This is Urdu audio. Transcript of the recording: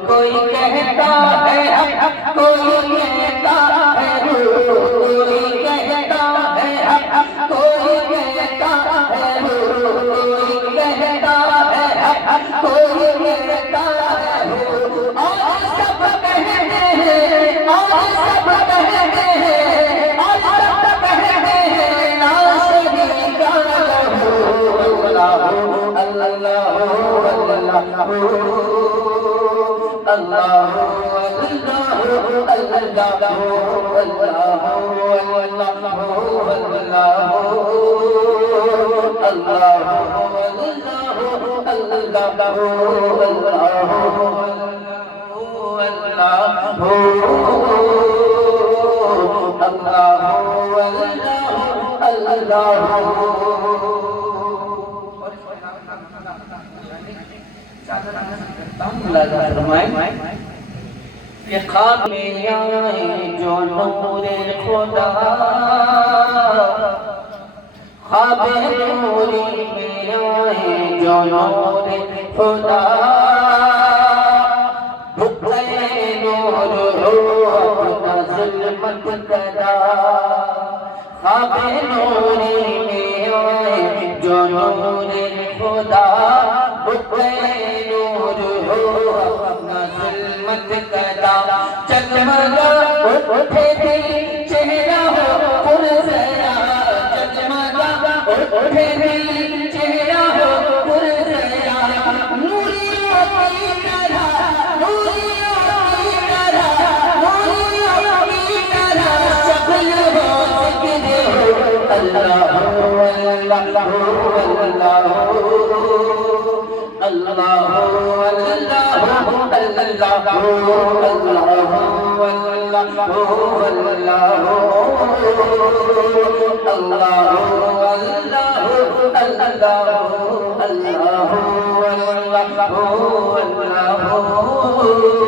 کوئی کہتا ہے حق کوئی کہتا ہے کوئی کہتا ہے حق کوئی کہتا ہے کوئی کہتا ہے حق کوئی کہتا ہے اور سب کہتے ہیں اور سب کہتے ہیں اور سب کہتے ہیں لا شریک کہ خواب میں آئے جو نور خدا خواب نوری میں آئے جو نور خدا بھکے نور ہو اپنا ظلمت کدا خواب نوری میں آئے جو نور خدا بھکے نور ہو اپنا ظلمت کدا چکمگا اٹھے تھی چہرہ ہو پرزیا چکمگا اٹھے تھی چہرہ ہو پرزیا نوریوں کی طرح نوریوں کی طرح نوریوں کی طرح شکل ہو سکتے ہو اللہ اللہ اللہ اللہ